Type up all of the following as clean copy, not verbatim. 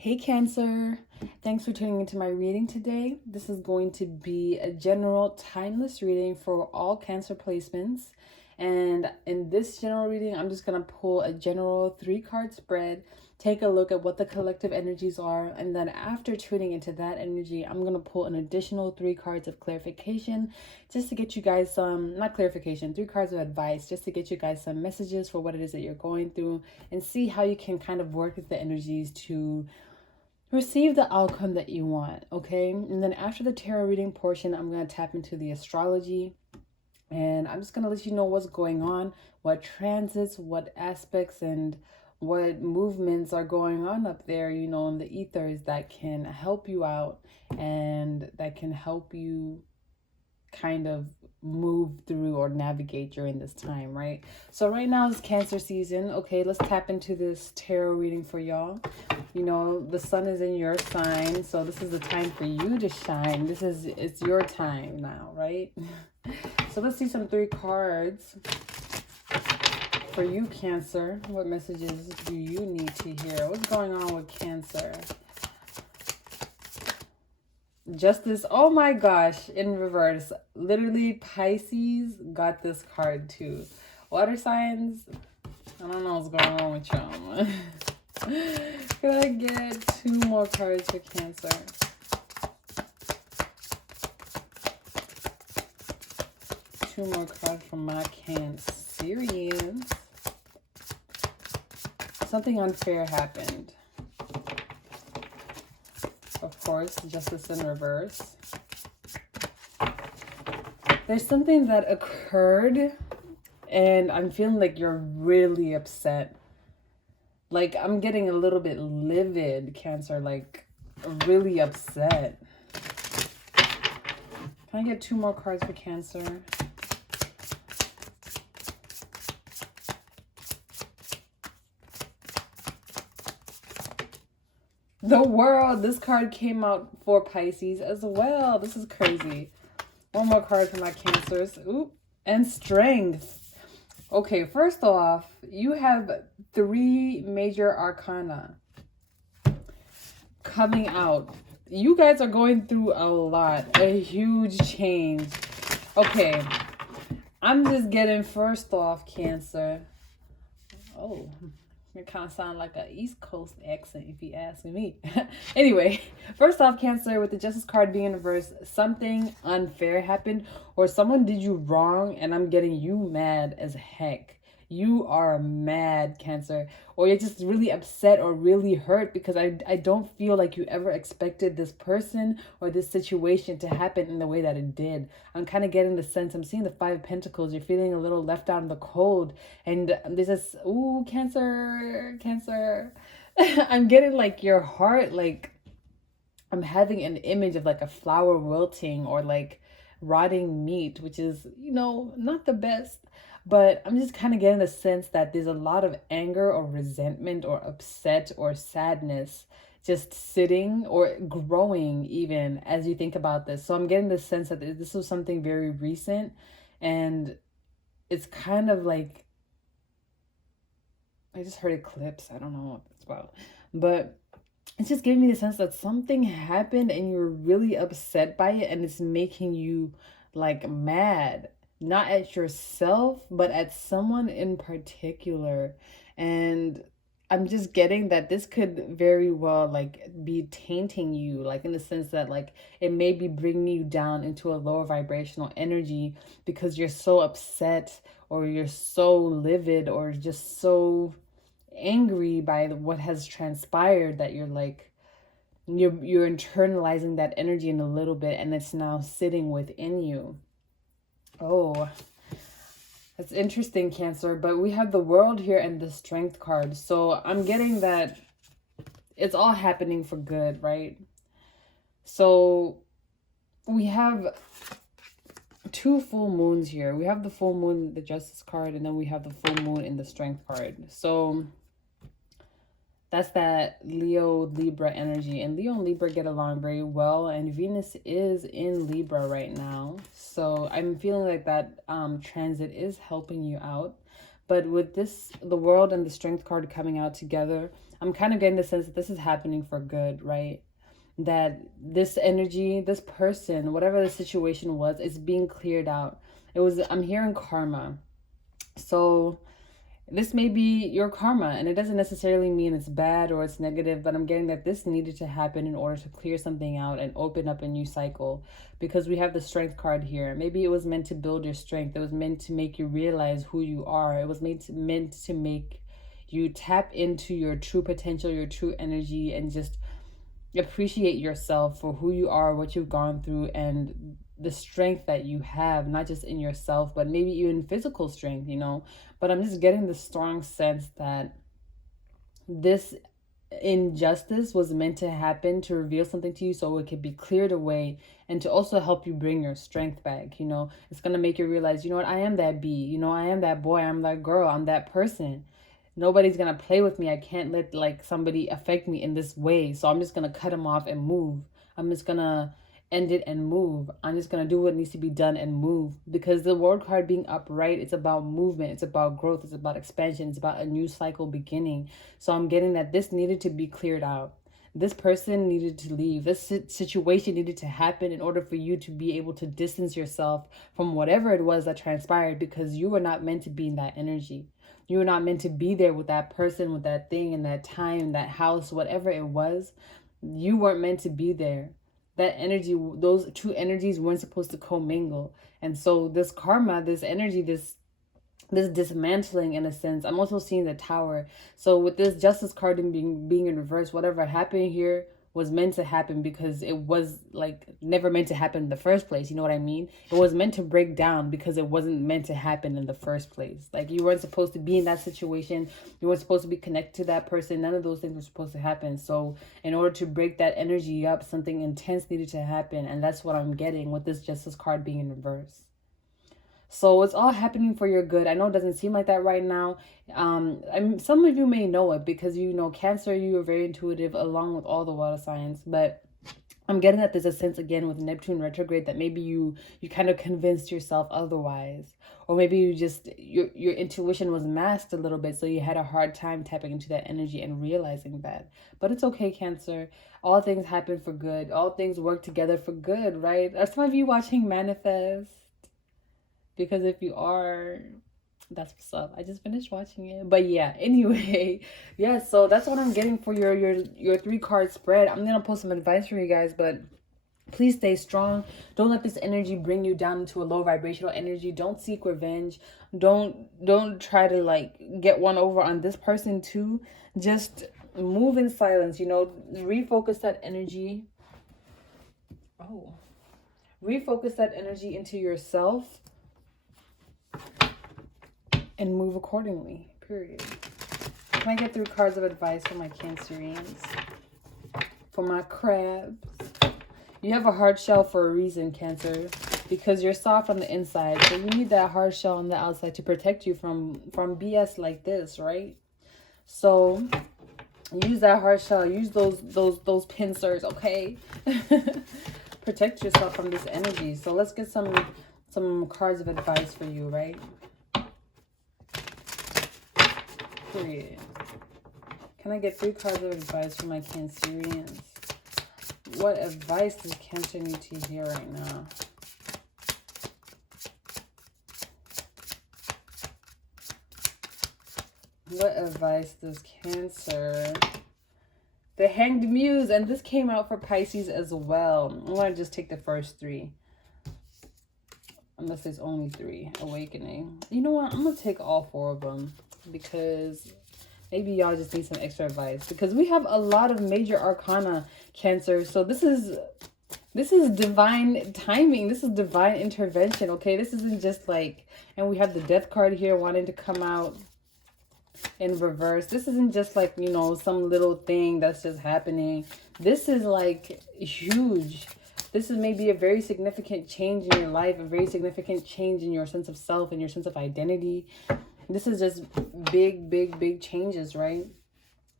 Hey Cancer, thanks for tuning into my reading today. This is going to be a general timeless reading for all Cancer placements. And in this general reading, I'm just going to pull a general 3-card spread, take a look at what the collective energies are, and then after tuning into that energy, I'm going to pull an additional 3 cards of clarification just to get you guys some, not clarification, 3 cards of advice just to get you guys some messages for what it is that you're going through and see how you can kind of work with the energies to receive the outcome that you want, okay? And then after the tarot reading portion, I'm going to tap into the astrology, and I'm just going to let you know what's going on, what transits, what aspects, and what movements are going on up there, you know, in the ethers that can help you out and that can help you kind of move through or navigate during this time, right? So right now is Cancer season. Okay, let's tap into this tarot reading for y'all. You know, the sun is in your sign, so this is the time for you to shine. It's your time now, right? So let's see some 3 cards for you, Cancer. What messages do you need to hear? What's going on with Cancer? Justice, oh my gosh, in reverse. Literally, Pisces got this card too. Water signs, I don't know what's going on with y'all. Can I get 2 more cards for Cancer? Two more cards from my Cancerians. Something unfair happened. Of course, Justice in reverse. There's something that occurred and I'm feeling like you're really upset. Like, I'm getting a little bit livid, Cancer, like really upset. Can I get 2 more cards for Cancer? The World. This card came out for Pisces as well. This is crazy. 1 more card for my Cancers. Oop. And Strength. Okay, first off, you have 3 major arcana coming out. You guys are going through a lot. A huge change. Okay. I'm just getting, first off, Cancer. Oh, it kind of sound like an East Coast accent if you ask me. Anyway, first off, Cancer, with the Justice card being in reverse, something unfair happened or someone did you wrong, and I'm getting you mad as heck. You are mad, Cancer, or you're just really upset or really hurt because I don't feel like you ever expected this person or this situation to happen in the way that it did. I'm kind of getting the sense, I'm seeing the 5 of Pentacles. You're feeling a little left out in the cold, and there's this, ooh, Cancer. I'm getting like your heart, like I'm having an image of like a flower wilting or like rotting meat, which is, you know, not the best. But I'm just kind of getting the sense that there's a lot of anger or resentment or upset or sadness just sitting or growing even as you think about this. So I'm getting the sense that this was something very recent, and it's kind of like, I just heard eclipse. I don't know what it's about. But it's just giving me the sense that something happened and you're really upset by it, and it's making you like mad. Not at yourself, but at someone in particular. And I'm just getting that this could very well like be tainting you, like in the sense that like it may be bringing you down into a lower vibrational energy because you're so upset or you're so livid or just so angry by what has transpired that you're like you're internalizing that energy in a little bit, and it's now sitting within you. Oh, that's interesting, Cancer. But we have the World here and the Strength card. So I'm getting that it's all happening for good, right? So we have 2 full moons here. We have the full moon, the Justice card, and then we have the full moon in the Strength card. So that's that Leo Libra energy, and Leo and Libra get along very well, and Venus is in Libra right now, so I'm feeling like that transit is helping you out. But with this, the World and the Strength card coming out together, I'm kind of getting the sense that this is happening for good, right? That this energy, this person, whatever the situation was, is being cleared out. I'm hearing karma. So this may be your karma, and it doesn't necessarily mean it's bad or it's negative, but I'm getting that this needed to happen in order to clear something out and open up a new cycle, because we have the strength card here. Maybe it was meant to build your strength. It was meant to make you realize who you are. It was meant to make you tap into your true potential, your true energy, and just appreciate yourself for who you are, what you've gone through, and the strength that you have, not just in yourself, but maybe even physical strength, But I'm just getting the strong sense that this injustice was meant to happen to reveal something to you so it could be cleared away, and to also help you bring your strength back. It's going to make you realize, you know what, I am that bee, I am that boy, I'm that girl, I'm that person. Nobody's gonna play with me. I can't let somebody affect me in this way. So I'm just gonna cut them off and move. I'm just gonna end it and move. I'm just gonna do what needs to be done and move. Because the world card being upright, it's about movement, it's about growth, it's about expansion, it's about a new cycle beginning. So I'm getting that this needed to be cleared out. This person needed to leave. This situation needed to happen in order for you to be able to distance yourself from whatever it was that transpired, because you were not meant to be in that energy. You were not meant to be there with that person, with that thing, in that time, that house, whatever it was. You weren't meant to be there. That energy, those two energies weren't supposed to commingle. And so this karma, this energy, this dismantling, in a sense, I'm also seeing the Tower. So with this Justice card being in reverse, whatever happened here was meant to happen, because it was never meant to happen in the first place. You know what I mean? It was meant to break down because it wasn't meant to happen in the first place. You weren't supposed to be in that situation. You weren't supposed to be connected to that person. None of those things were supposed to happen. So in order to break that energy up, something intense needed to happen. And that's what I'm getting with this Justice card being in reverse. So it's all happening for your good. I know it doesn't seem like that right now. Some of you may know it because Cancer, you are very intuitive along with all the water signs. But I'm getting that there's a sense again with Neptune retrograde that maybe you kind of convinced yourself otherwise. Or maybe you just, your intuition was masked a little bit, so you had a hard time tapping into that energy and realizing that. But it's okay, Cancer. All things happen for good. All things work together for good, right? Are some of you watching Manifest? Because if you are, that's what's up. I just finished watching it. But yeah, anyway, yeah, so that's what I'm getting for your 3-card spread. I'm going to post some advice for you guys, but please stay strong. Don't let this energy bring you down into a low vibrational energy. Don't seek revenge. Don't try to get one over on this person too. Just move in silence, refocus that energy. Refocus that energy into yourself and move accordingly, period. Can I get 3 cards of advice for my Cancerians? For my crabs? You have a hard shell for a reason, Cancer, because you're soft on the inside. So you need that hard shell on the outside to protect you from BS like this, right? So use that hard shell. Use those pincers, okay? Protect yourself from this energy. So let's get some cards of advice for you, right? Period. Can I get 3 cards of advice for my Cancerians? What advice does Cancer need to hear right now? What advice does Cancer? The Hanged Muse, and this came out for Pisces as well. I'm going to just take the first 3. Unless there's only 3. Awakening. You know what? I'm going to take all 4 of them, because maybe y'all just need some extra advice, because we have a lot of major arcana, Cancer. So this is divine timing. This is divine intervention, okay? This isn't just and we have the Death card here wanting to come out in reverse. This isn't just some little thing that's just happening. This is huge. This is maybe a very significant change in your life, a very significant change in your sense of self and your sense of identity. This is just big changes, right?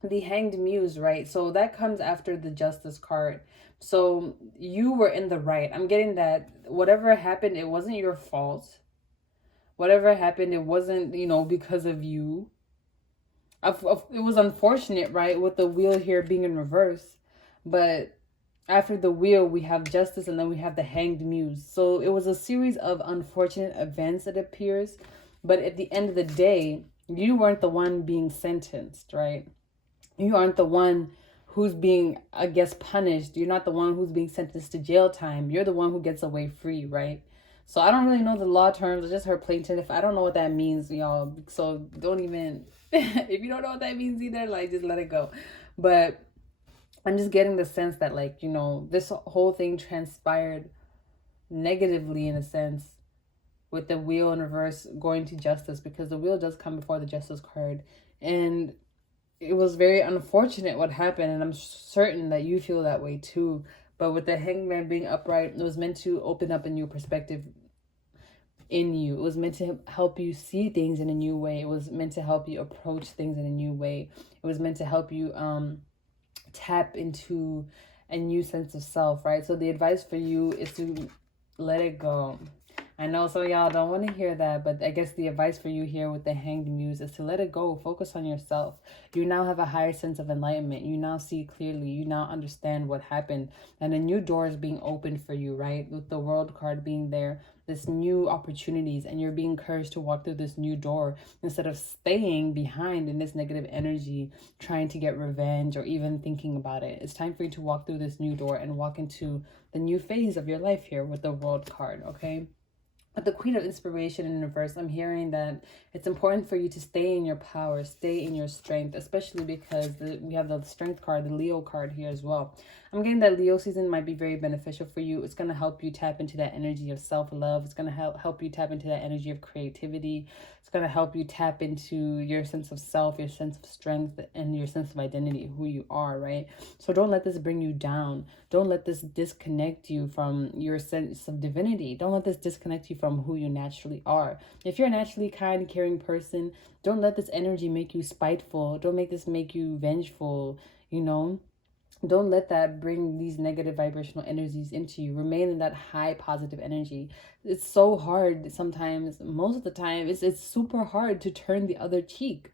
The Hanged Muse, right? So that comes after the Justice card. So you were in the right. I'm getting that whatever happened, it wasn't your fault. Whatever happened, it wasn't, because of you. It was unfortunate, right, with the wheel here being in reverse. But after the wheel, we have justice, and then we have the hanged muse. So it was a series of unfortunate events, it appears. But at the end of the day, you weren't the one being sentenced, right? You aren't the one who's being, I guess, punished. You're not the one who's being sentenced to jail time. You're the one who gets away free, right? So I don't really know the law terms. I just heard plaintiff. I don't know what that means, y'all. So don't even, if you don't know what that means either, like, just let it go. But I'm just getting the sense that, like, this whole thing transpired negatively in a sense, with the wheel in reverse going to justice, because the wheel does come before the justice card. And it was very unfortunate what happened, and I'm certain that you feel that way too. But with the hangman being upright, it was meant to open up a new perspective in you. It was meant to help you see things in a new way. It was meant to help you approach things in a new way. It was meant to help you tap into a new sense of self, right? So the advice for you is to let it go. I know some of y'all don't want to hear that, but I guess the advice for you here with the hanged muse is to let it go. Focus on yourself. You now have a higher sense of enlightenment. You now see clearly. You now understand what happened. And a new door is being opened for you, right? With the world card being there, this new opportunities, and you're being encouraged to walk through this new door instead of staying behind in this negative energy, trying to get revenge or even thinking about it. It's time for you to walk through this new door and walk into the new phase of your life here with the world card, okay? But the Queen of Inspiration in reverse, I'm hearing that it's important for you to stay in your power, stay in your strength, especially because we have the Strength card, the Leo card here as well. I'm getting that Leo season might be very beneficial for you. It's going to help you tap into that energy of self-love. It's going to help you tap into that energy of creativity. It's going to help you tap into your sense of self, your sense of strength, and your sense of identity, who you are, right? So don't let this bring you down. Don't let this disconnect you from your sense of divinity. Don't let this disconnect you from who you naturally are. If you're a naturally kind, caring person, don't let this energy make you spiteful. Don't make this make you vengeful, Don't let that bring these negative vibrational energies into you. Remain in that high positive energy. It's so hard sometimes, most of the time, it's super hard to turn the other cheek,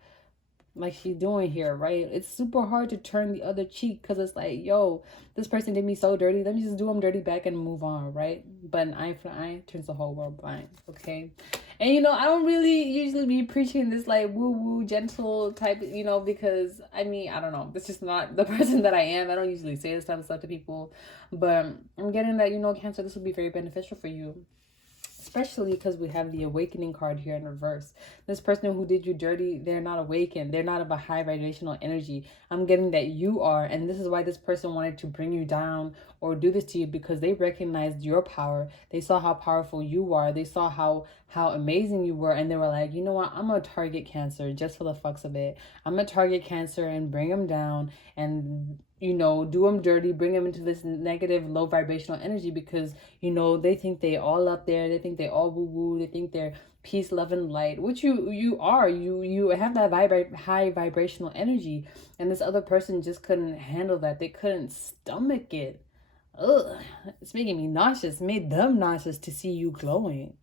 like she's doing here, right? It's super hard to turn the other cheek because it's like, yo, this person did me so dirty. Let me just do them dirty back and move on, right? But an eye for an eye turns the whole world blind, okay? And, I don't really usually be preaching this, like, woo-woo, gentle type, because, I don't know. That's just not the person that I am. I don't usually say this type of stuff to people. But I'm getting that, Cancer, this will be very beneficial for you. Especially because we have the awakening card here in reverse. This person who did you dirty, they're not awakened. They're not of a high vibrational energy. I'm getting that you are. And this is why this person wanted to bring you down or do this to you, because they recognized your power. They saw how powerful you are. They saw how amazing you were. And they were like, you know what? I'm going to target Cancer just for the fucks of it. I'm going to target Cancer and bring him down and do them dirty, bring them into this negative, low vibrational energy, because, they think they all up there. They think they all woo-woo. They think they're peace, love, and light, which you are. You have that high vibrational energy, and this other person just couldn't handle that. They couldn't stomach it. Ugh, it's making me nauseous. It made them nauseous to see you glowing.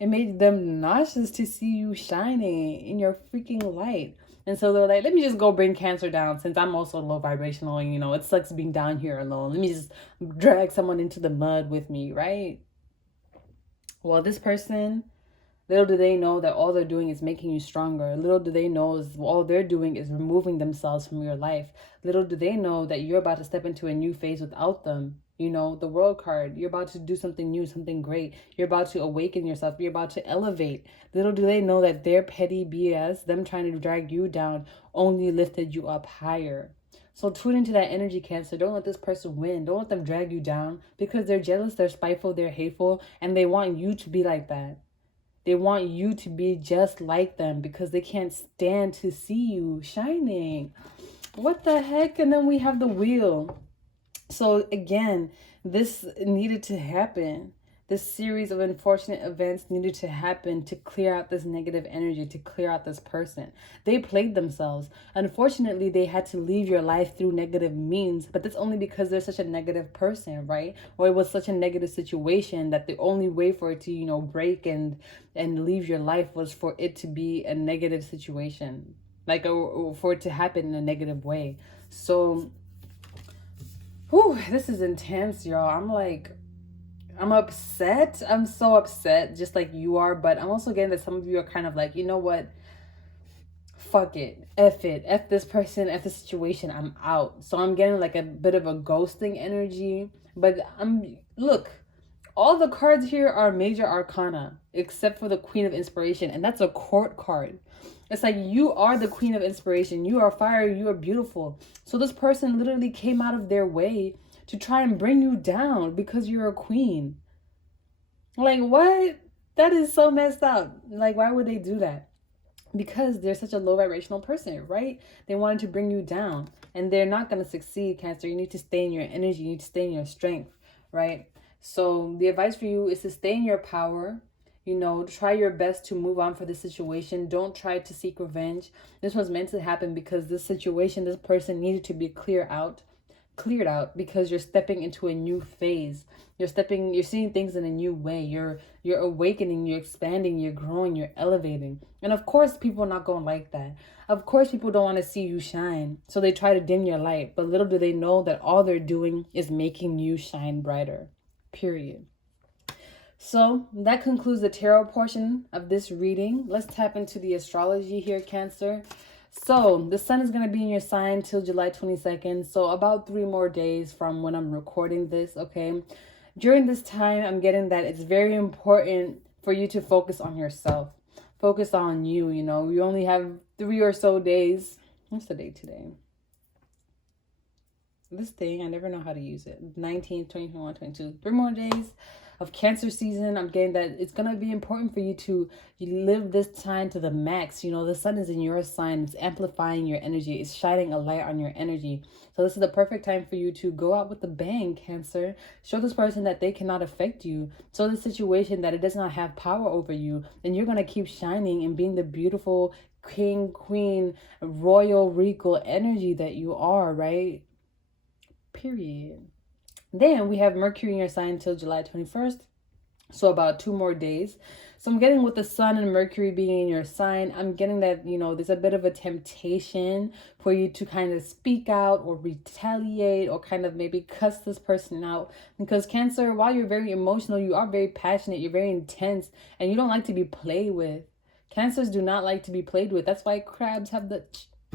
It made them nauseous to see you shining in your freaking light. And so they're like, let me just go bring Cancer down, since I'm also low vibrational and, it sucks being down here alone. Let me just drag someone into the mud with me, right? Well, this person, little do they know that all they're doing is making you stronger. Little do they know is all they're doing is removing themselves from your life. Little do they know that you're about to step into a new phase without them. The world card, you're about to do something new, something great. You're about to awaken yourself. You're about to elevate. Little do they know that their petty BS, them trying to drag you down, only lifted you up higher. So tune into that energy, Cancer. Don't let this person win. Don't let them drag you down, because they're jealous, they're spiteful, they're hateful, and they want you to be like that. They want you to be just like them because they can't stand to see you shining. What the heck? And then we have the wheel. So again, this needed to happen. This series of unfortunate events needed to happen to clear out this negative energy, to clear out this person. They played themselves. Unfortunately, they had to leave your life through negative means, but that's only because they're such a negative person, right? Or it was such a negative situation that the only way for it to, break and leave your life was for it to be a negative situation. like, for it to happen in a negative way. So, whew, this is intense, y'all. I'm upset. I'm so upset, just like you are. But I'm also getting that some of you are kind of like, you know what? Fuck it. F this person, F the situation. I'm out. So I'm getting like a bit of a ghosting energy. But look, all the cards here are major arcana, except for the Queen of Inspiration. And that's a court card. It's like you are the Queen of Inspiration. You are fire. You are beautiful. So this person literally came out of their way to try and bring you down because you're a queen. Like, what? That is so messed up. Like, why would they do that? Because they're such a low vibrational person, right? They wanted to bring you down, and they're not going to succeed, Cancer. You need to stay in your energy. You need to stay in your strength, right? So the advice for you is to stay in your power. You know, try your best to move on for the situation. Don't try to seek revenge. This was meant to happen because this situation, this person needed to be cleared out because you're stepping into a new phase. You're seeing things in a new way. You're awakening, you're expanding, you're growing, you're elevating. And of course, people are not going to like that. Of course, people don't want to see you shine. So they try to dim your light. But little do they know that all they're doing is making you shine brighter. Period. So that concludes the tarot portion of this reading. Let's tap into the astrology here, Cancer. So the sun is going to be in your sign till July 22nd. So about 3 more days from when I'm recording this, okay? During this time, I'm getting that it's very important for you to focus on yourself. Focus on you, you know. You only have 3 or so days. What's the date today? This thing, I never know how to use it. 19, 20, 21, 22. 3 more days of Cancer season. I'm getting that it's going to be important for you to live this time to the max. You know, the sun is in your sign. It's amplifying your energy. It's shining a light on your energy. So this is the perfect time for you to go out with a bang, Cancer. Show this person that they cannot affect you. Show the situation that it does not have power over you. And you're going to keep shining and being the beautiful king, queen, royal, regal energy that you are, right? Period. Then we have Mercury in your sign until July 21st. So about 2 more days. So I'm getting with the sun and Mercury being in your sign, I'm getting that, you know, there's a bit of a temptation for you to kind of speak out or retaliate or kind of maybe cuss this person out. Because Cancer, while you're very emotional, you are very passionate, you're very intense, and you don't like to be played with. Cancers do not like to be played with. That's why crabs have the...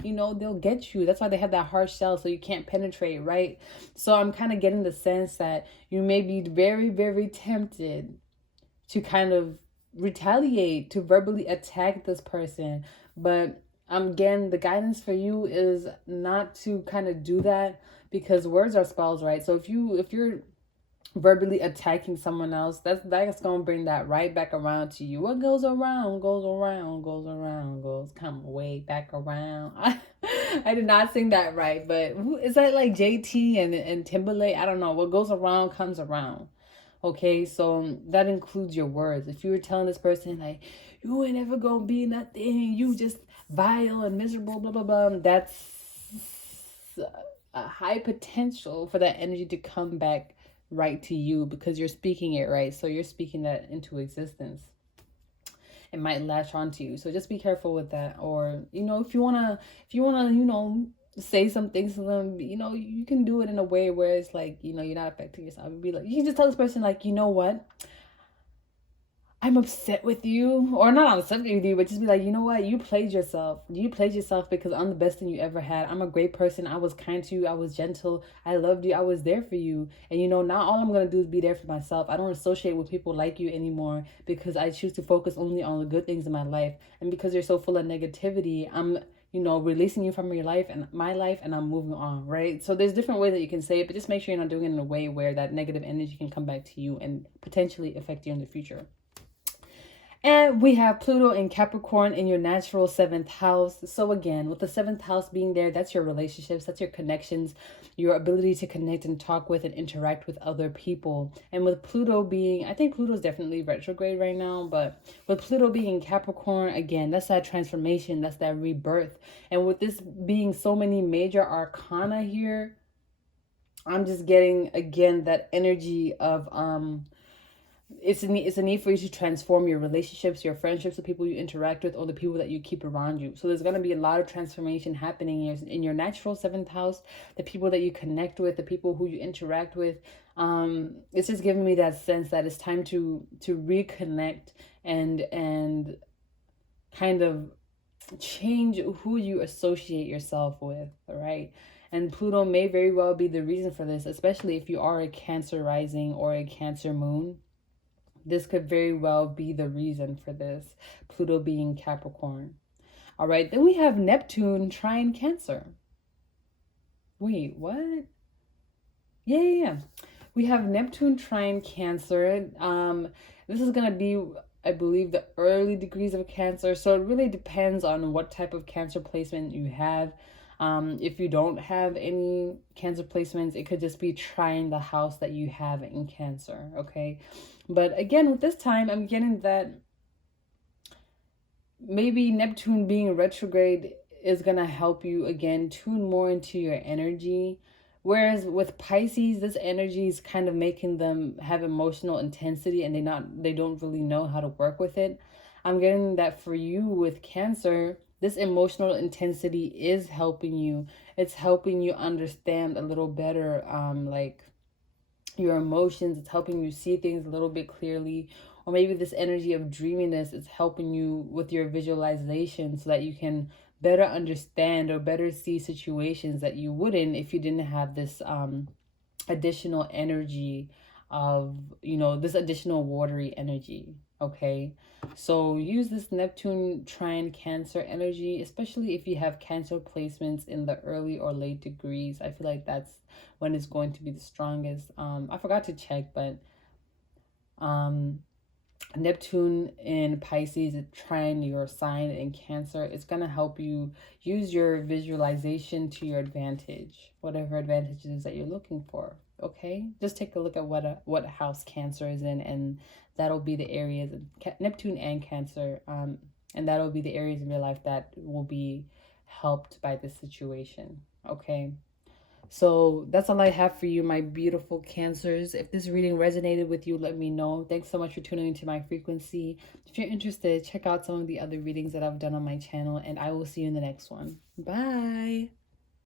you know, they'll get you. That's why they have that harsh shell, so you can't penetrate, right? So I'm kind of getting the sense that you may be very, very tempted to kind of retaliate, to verbally attack this person. But again, the guidance for you is not to kind of do that, because words are spells, right? So if you're verbally attacking someone else, that's gonna bring that right back around to you. What goes around goes around, goes come way back around. I did not sing that right, but is that like JT and Timberlake? I don't know. What goes around comes around. Okay, so that includes your words. If you were telling this person like, you ain't ever gonna be nothing, you just vile and miserable, blah blah blah, that's a high potential for that energy to come back right to you, because you're speaking it, right? So you're speaking that into existence. It might latch onto you. So just be careful with that. Or, you know, if you wanna, you know, say some things to them, you know, you can do it in a way where it's like, you know, you're not affecting yourself. Be like, you can just tell this person like, you know what, I'm upset with you, or not upset with you, but just be like, you know what, you played yourself. You played yourself because I'm the best thing you ever had. I'm a great person. I was kind to you. I was gentle. I loved you. I was there for you. And you know, now all I'm going to do is be there for myself. I don't associate with people like you anymore, because I choose to focus only on the good things in my life. And because you're so full of negativity, I'm, you know, releasing you from your life and my life, and I'm moving on, right? So there's different ways that you can say it, but just make sure you're not doing it in a way where that negative energy can come back to you and potentially affect you in the future. And we have Pluto in Capricorn in your natural 7th house. So again, with the 7th house being there, that's your relationships, that's your connections, your ability to connect and talk with and interact with other people. And with Pluto being, I think Pluto's definitely retrograde right now, but with Pluto being in Capricorn, again, that's that transformation, that's that rebirth. And with this being so many major arcana here, I'm just getting, again, that energy of, it's a need for you to transform your relationships, your friendships, the people you interact with, or the people that you keep around you. So there's going to be a lot of transformation happening in your natural seventh house, the people that you connect with, the people who you interact with. It's just giving me that sense that it's time to reconnect and kind of change who you associate yourself with, all right? And Pluto may very well be the reason for this, especially if you are a Cancer rising or a Cancer moon. This could very well be the reason for this, Pluto being Capricorn. All right, then we have Neptune trine Cancer. Wait, what? Yeah. We have Neptune trine Cancer. This is going to be, I believe, the early degrees of Cancer. So it really depends on what type of Cancer placement you have. If you don't have any Cancer placements, it could just be trying the house that you have in Cancer, okay? But again, with this time, I'm getting that maybe Neptune being retrograde is going to help you, again, tune more into your energy. Whereas with Pisces, this energy is kind of making them have emotional intensity and they don't really know how to work with it. I'm getting that for you with Cancer, this emotional intensity is helping you. It's helping you understand a little better, like your emotions. It's helping you see things a little bit clearly. Or maybe this energy of dreaminess is helping you with your visualization so that you can better understand or better see situations that you wouldn't if you didn't have this additional energy of, this additional watery energy. Okay, so use this Neptune trine Cancer energy, especially if you have Cancer placements in the early or late degrees. I feel like that's when it's going to be the strongest. I forgot to check, but Neptune in Pisces trine your sign in Cancer. It's going to help you use your visualization to your advantage, whatever advantages that you're looking for. Okay, just take a look at what house Cancer is in, and that'll be the areas of Neptune and Cancer, and that'll be the areas in your life that will be helped by this situation. Okay. So that's all I have for you, my beautiful Cancers. If this reading resonated with you, let me know. Thanks so much for tuning into my frequency. If you're interested, check out some of the other readings that I've done on my channel, and I will see you in the next one. Bye.